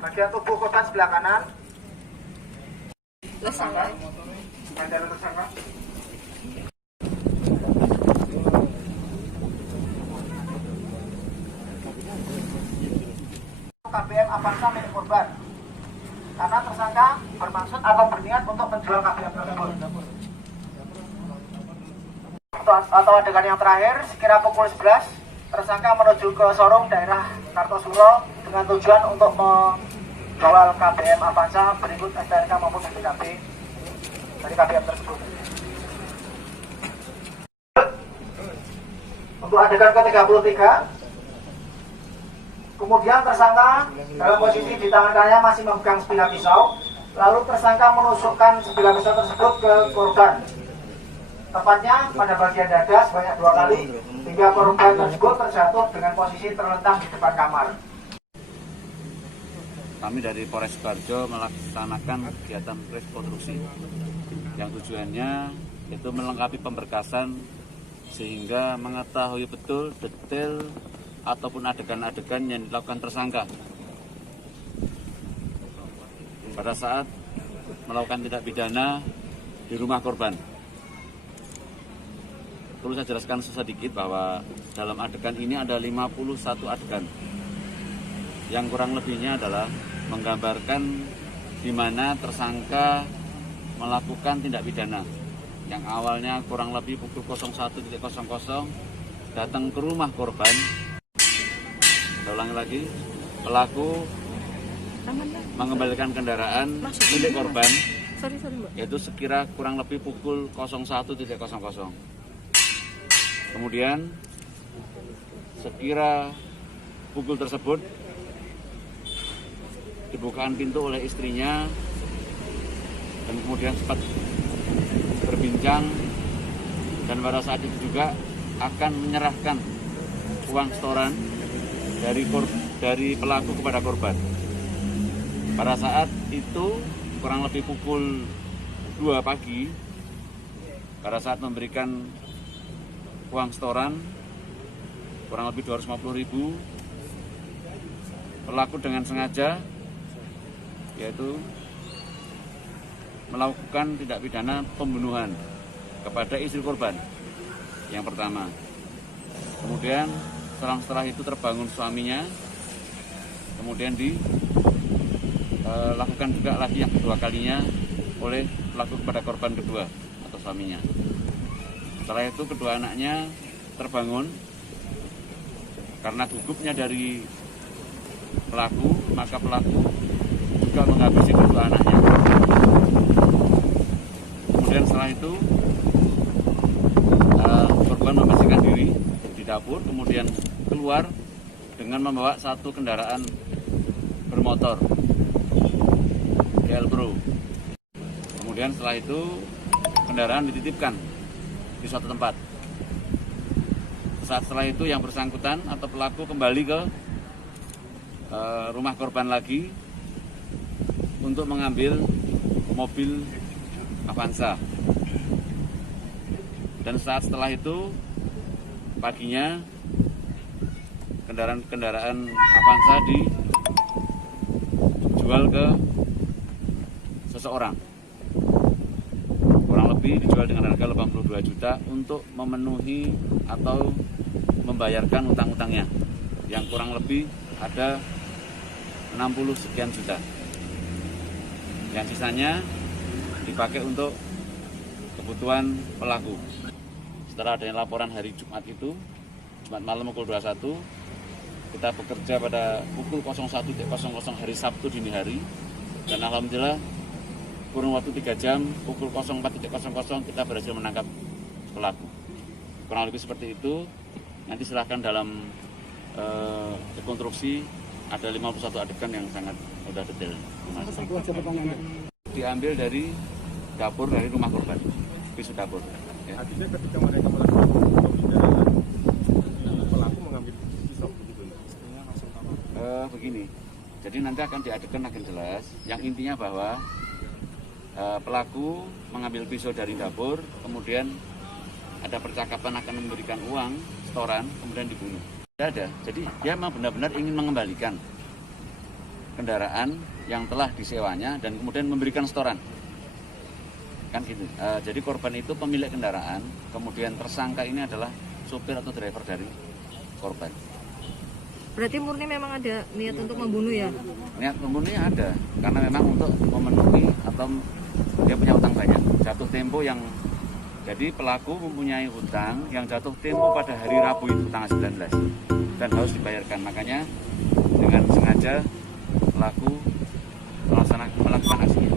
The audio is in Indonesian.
Bagian tubuh korban sebelah kanan. Tersangka. Bandara tersangka. KBM Avanza milik korban. Karena tersangka bermaksud atau berniat untuk menjual KBM tersebut. Atau adegan yang terakhir, sekira pukul 11, tersangka menuju ke showroom daerah Kartosuro dengan tujuan untuk menjual KBM Avanza berikut STNK maupun STKB dari KBM tersebut. Untuk adegan ke-33, kemudian tersangka dalam posisi di tangan kanannya masih memegang sebilah pisau, lalu tersangka menusukkan sebilah pisau tersebut ke korban. Tepatnya pada bagian dada sebanyak 2 kali, hingga korban tersebut terjatuh dengan posisi terlentang di depan kamar. Kami dari Polres Sidoarjo melaksanakan kegiatan rekonstruksi yang tujuannya itu melengkapi pemberkasan sehingga mengetahui betul detail ataupun adegan-adegan yang dilakukan tersangka pada saat melakukan tindak pidana di rumah korban. Perlu saya jelaskan sedikit bahwa dalam adegan ini ada 51 adegan. Yang kurang lebihnya adalah menggambarkan di mana tersangka melakukan tindak pidana. Yang awalnya kurang lebih pukul 01.00 datang ke rumah korban. Saya ulangi lagi, pelaku mengembalikan kendaraan milik korban, yaitu sekira kurang lebih pukul 01.00. Kemudian sekira pukul tersebut dibukakan pintu oleh istrinya dan kemudian sempat berbincang, dan pada saat itu juga akan menyerahkan uang setoran dari pelaku kepada korban. Pada saat itu kurang lebih pukul 2 pagi, pada saat memberikan uang setoran kurang lebih 250.000, pelaku dengan sengaja yaitu melakukan tindak pidana pembunuhan kepada istri korban yang pertama. Kemudian setelah itu terbangun suaminya, kemudian dilakukan juga lagi yang kedua kalinya oleh pelaku kepada korban kedua atau suaminya. Setelah itu kedua anaknya terbangun karena gugupnya dari pelaku, maka pelaku juga menghabisi kedua anaknya. Kemudian setelah itu korban membersihkan diri di dapur, kemudian keluar dengan membawa satu kendaraan bermotor GL Pro. Kemudian setelah itu kendaraan dititipkan di suatu tempat. Saat setelah itu yang bersangkutan atau pelaku kembali ke rumah korban lagi untuk mengambil mobil Avanza. Dan saat setelah itu paginya kendaraan Avanza dijual ke seseorang. Dijual dengan harga 82 juta untuk memenuhi atau membayarkan utang-utangnya yang kurang lebih ada 60 sekian juta. Yang sisanya dipakai untuk kebutuhan pelaku. Setelah adanya laporan hari Jumat itu, Jumat malam pukul 21, kita bekerja pada pukul 01.00 hari Sabtu dini hari, dan alhamdulillah kurun waktu 3 jam, pukul 04.00 kita berhasil menangkap pelaku. Kurang lebih seperti itu. Nanti silahkan dalam rekonstruksi ada 51 adegan yang sangat sudah detail. Diambil dari dapur, dari rumah korban, pisau dapur. Ya. Artinya ketika mereka melakukan pembicaraan, pelaku mengambil pisau begitu? Begini, jadi nanti akan diadegan akan jelas. Yang intinya bahwa pelaku mengambil pisau dari dapur, kemudian ada percakapan akan memberikan uang setoran kemudian dibunuh. Tidak ada. Jadi dia memang benar-benar ingin mengembalikan kendaraan yang telah disewanya dan kemudian memberikan setoran. Kan gitu. Jadi korban itu pemilik kendaraan, kemudian tersangka ini adalah sopir atau driver dari korban. Berarti murni memang ada niat untuk membunuh ya? Niat membunuhnya ada, karena memang untuk memenuhi atau dia punya utang banyak. Jatuh tempo yang, jadi pelaku mempunyai hutang yang jatuh tempo pada hari Rabu itu tanggal 19 dan harus dibayarkan. Makanya dengan sengaja pelaku melakukan aksinya.